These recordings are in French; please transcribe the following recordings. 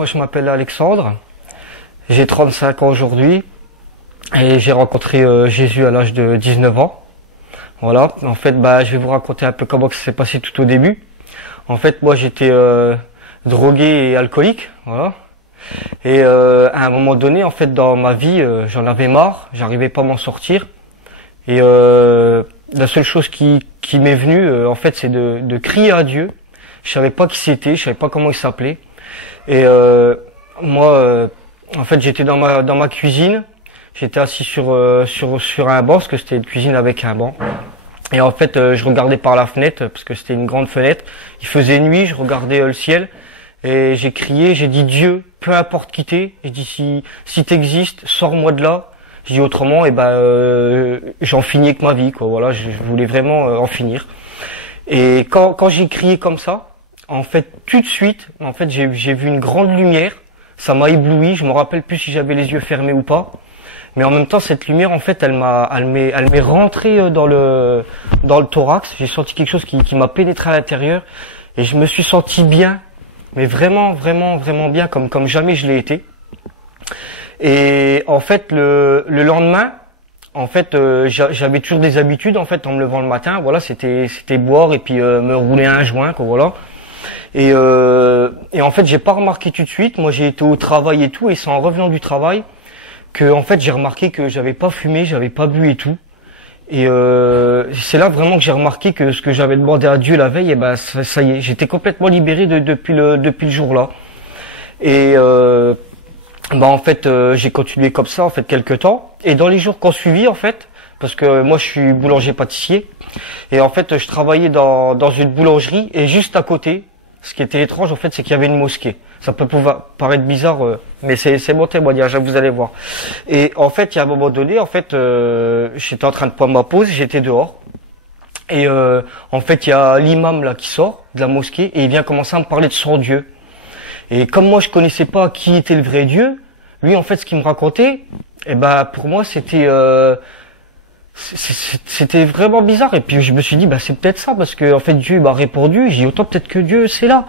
Moi, je m'appelle Alexandre, j'ai 35 ans aujourd'hui et j'ai rencontré Jésus à l'âge de 19 ans. Voilà, en fait, je vais vous raconter un peu comment ça s'est passé tout au début. En fait, moi, j'étais drogué et alcoolique, voilà. Et à un moment donné, en fait, dans ma vie, j'en avais marre, j'arrivais pas à m'en sortir. Et la seule chose qui m'est venue, en fait, c'est de crier à Dieu. Je savais pas qui c'était, je savais pas comment il s'appelait. Et moi, en fait, j'étais dans ma cuisine. J'étais assis sur un banc, parce que c'était une cuisine avec un banc. Et en fait, je regardais par la fenêtre, parce que c'était une grande fenêtre. Il faisait nuit, je regardais le ciel. Et j'ai crié, j'ai dit Dieu, peu importe qui t'es. J'ai dit si t'existes, sors-moi de là. J'ai dit autrement, j'en finis avec ma vie, quoi. Voilà, je voulais vraiment en finir. Et quand j'ai crié comme ça, en fait, tout de suite, en fait, j'ai vu une grande lumière. Ça m'a ébloui. Je me rappelle plus si j'avais les yeux fermés ou pas. Mais en même temps, cette lumière, en fait, elle m'est rentrée dans le thorax. J'ai senti quelque chose qui m'a pénétré à l'intérieur. Et je me suis senti bien. Mais vraiment, vraiment, vraiment bien, comme jamais je l'ai été. Et en fait, le lendemain, en fait, j'avais toujours des habitudes, en fait, en me levant le matin. Voilà, c'était boire et puis me rouler un joint, quoi, voilà. Et en fait, j'ai pas remarqué tout de suite. Moi, j'ai été au travail et tout, et c'est en revenant du travail que, en fait, j'ai remarqué que j'avais pas fumé, j'avais pas bu et tout. Et c'est là vraiment que j'ai remarqué que ce que j'avais demandé à Dieu la veille, ça y est, j'étais complètement libéré depuis le jour là. Et en fait, j'ai continué comme ça en fait quelques temps. Et dans les jours qui ont suivi, en fait, parce que moi je suis boulanger pâtissier, et en fait je travaillais dans une boulangerie, et juste à côté, ce qui était étrange en fait, c'est qu'il y avait une mosquée. Ça peut paraître bizarre, mais c'est mon témoignage, vous allez voir. Et en fait, il y a un moment donné, en fait, j'étais en train de prendre ma pause, j'étais dehors. Et en fait, il y a l'imam là qui sort de la mosquée et il vient commencer à me parler de son Dieu. Et comme moi, je connaissais pas qui était le vrai Dieu, lui, en fait, ce qu'il me racontait, pour moi, c'était vraiment bizarre. Et puis je me suis dit, c'est peut-être ça, parce que en fait, Dieu m'a répondu. J'ai dit autant peut-être que Dieu, c'est là.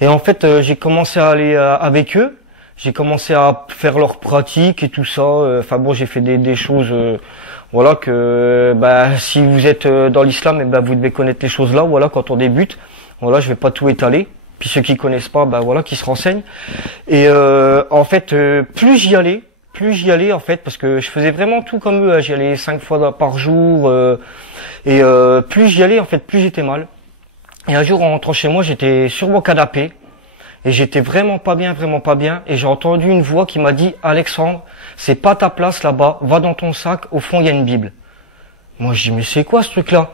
Et en fait, j'ai commencé à aller avec eux. J'ai commencé à faire leurs pratiques et tout ça. Enfin bon, j'ai fait des choses, voilà que, si vous êtes dans l'islam, vous devez connaître les choses là. Voilà, quand on débute. Voilà, je vais pas tout étaler. Puis ceux qui connaissent pas, voilà, qui se renseignent. Et en fait, plus j'y allais en fait, parce que je faisais vraiment tout comme eux. J'y allais 5 fois par jour. Et plus j'y allais, en fait, plus j'étais mal. Et un jour, en rentrant chez moi, j'étais sur mon canapé et j'étais vraiment pas bien. Et j'ai entendu une voix qui m'a dit « Alexandre, c'est pas ta place là-bas, va dans ton sac, au fond il y a une Bible. » Moi je dis « Mais c'est quoi ce truc-là »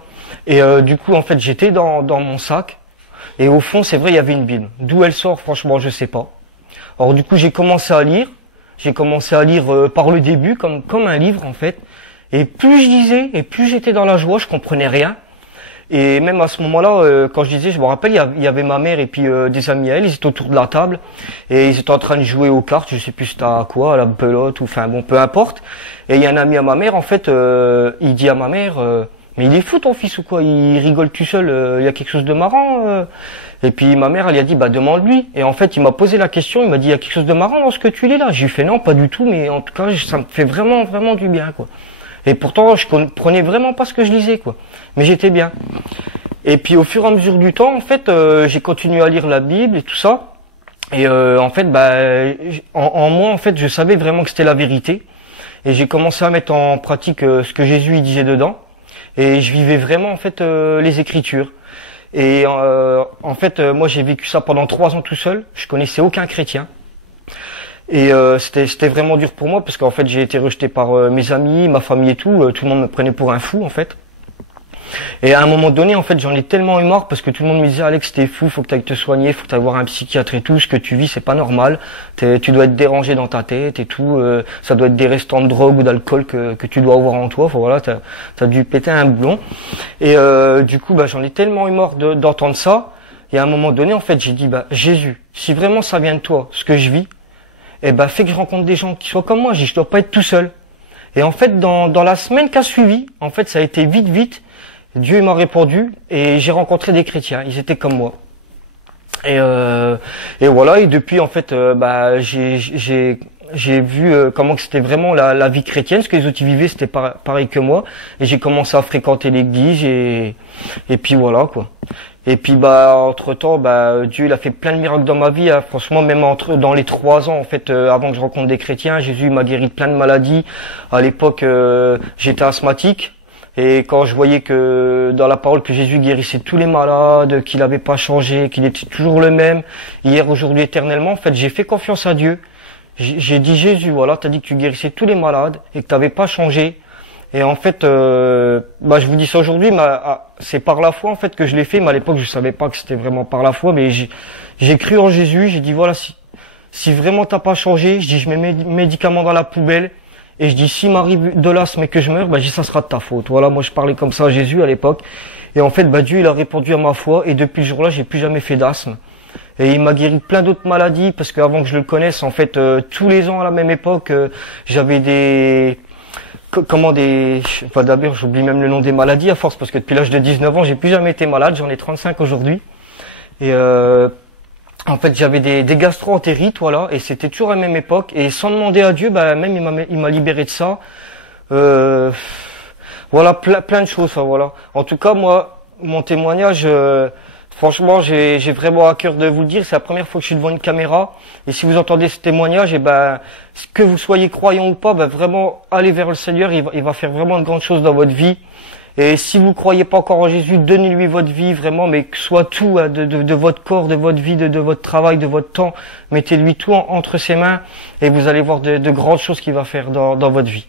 Et du coup, en fait, j'étais dans mon sac et au fond, c'est vrai, il y avait une Bible. D'où elle sort, franchement, je sais pas. Alors du coup, j'ai commencé à lire. J'ai commencé à lire par le début, comme un livre en fait. Et plus je lisais, et plus j'étais dans la joie, je comprenais rien. Et même à ce moment-là, quand je disais, je me rappelle, il y avait ma mère et puis des amis à elle, ils étaient autour de la table et ils étaient en train de jouer aux cartes, je sais plus c'était à quoi, à la belote ou enfin bon, peu importe. Et il y a un ami à ma mère, en fait, il dit à ma mère, mais il est fou ton fils ou quoi, il rigole tout seul, il y a quelque chose de marrant. Et puis ma mère, elle lui a dit, demande-lui. Et en fait, il m'a posé la question, il m'a dit, il y a quelque chose de marrant dans ce que tu lis là. J'ai fait non, pas du tout, mais en tout cas, ça me fait vraiment, vraiment du bien, quoi. Et pourtant, je comprenais vraiment pas ce que je lisais, quoi. Mais j'étais bien. Et puis, au fur et à mesure du temps, en fait, j'ai continué à lire la Bible et tout ça. Et en fait, en moi, en fait, je savais vraiment que c'était la vérité. Et j'ai commencé à mettre en pratique ce que Jésus y disait dedans. Et je vivais vraiment, en fait, les Écritures. Et en fait, moi, j'ai vécu ça pendant 3 ans tout seul. Je connaissais aucun chrétien. Et c'était vraiment dur pour moi parce qu'en fait j'ai été rejeté par mes amis, ma famille et tout. Tout le monde me prenait pour un fou en fait. Et à un moment donné en fait j'en ai tellement eu marre parce que tout le monde me disait Alex t'es fou, faut que t'ailles te soigner, faut que t'ailles voir un psychiatre et tout. Ce que tu vis c'est pas normal. Tu dois être dérangé dans ta tête et tout. Ça doit être des restants de drogue ou d'alcool que tu dois avoir en toi. Enfin, voilà, t'as dû péter un boulon. Et du coup j'en ai tellement eu marre d'entendre ça. Et à un moment donné en fait j'ai dit Jésus, si vraiment ça vient de toi, ce que je vis. Fais que je rencontre des gens qui soient comme moi. Je dois pas être tout seul. Et en fait, dans la semaine qui a suivi, en fait, ça a été vite. Dieu m'a répondu et j'ai rencontré des chrétiens. Ils étaient comme moi. Et, euh, et voilà. Et depuis, en fait, bah, j'ai vu comment que c'était vraiment la vie chrétienne, ce que les autres y vivaient, c'était pareil que moi. Et j'ai commencé à fréquenter l'église et puis voilà quoi. Et puis bah entre temps, bah Dieu il a fait plein de miracles dans ma vie. Hein. Franchement, même dans les 3 ans en fait, avant que je rencontre des chrétiens, Jésus m'a guéri de plein de maladies. À l'époque, j'étais asthmatique. Et quand je voyais que dans la parole que Jésus guérissait tous les malades, qu'il n'avait pas changé, qu'il était toujours le même, hier, aujourd'hui, éternellement, en fait, j'ai fait confiance à Dieu. J'ai dit Jésus, voilà, t'as dit que tu guérissais tous les malades et que t'avais pas changé. Et en fait, bah, je vous dis ça aujourd'hui, mais c'est par la foi en fait que je l'ai fait. Mais à l'époque, je savais pas que c'était vraiment par la foi, mais j'ai cru en Jésus. J'ai dit voilà, si vraiment t'as pas changé, je dis je mets mes médicaments dans la poubelle. Et je dis, s'il m'arrive de l'asthme et que je meurs, bah, je dis, ça sera de ta faute. Voilà, moi, je parlais comme ça à Jésus à l'époque. Et en fait, bah, Dieu, il a répondu à ma foi. Et depuis ce jour-là, j'ai plus jamais fait d'asthme. Et il m'a guéri de plein d'autres maladies, parce qu'avant que je le connaisse, en fait, tous les ans à la même époque, j'avais enfin, d'abord, j'oublie même le nom des maladies à force, parce que depuis l'âge de 19 ans, j'ai plus jamais été malade. J'en ai 35 aujourd'hui. Et, en fait, j'avais des gastro-entérites, voilà, et c'était toujours à la même époque. Et sans demander à Dieu, bah, même il m'a libéré de ça. Voilà, plein de choses, enfin, voilà. En tout cas, moi, mon témoignage, franchement, j'ai vraiment à cœur de vous le dire. C'est la première fois que je suis devant une caméra. Et si vous entendez ce témoignage, et ben, que vous soyez croyant ou pas, ben, vraiment, allez vers le Seigneur. Il va faire vraiment de grandes choses dans votre vie. Et si vous croyez pas encore en Jésus, donnez-lui votre vie vraiment, mais que soit tout hein, de votre corps, de votre vie, de votre travail, de votre temps. Mettez-lui tout entre ses mains et vous allez voir de grandes choses qu'il va faire dans votre vie.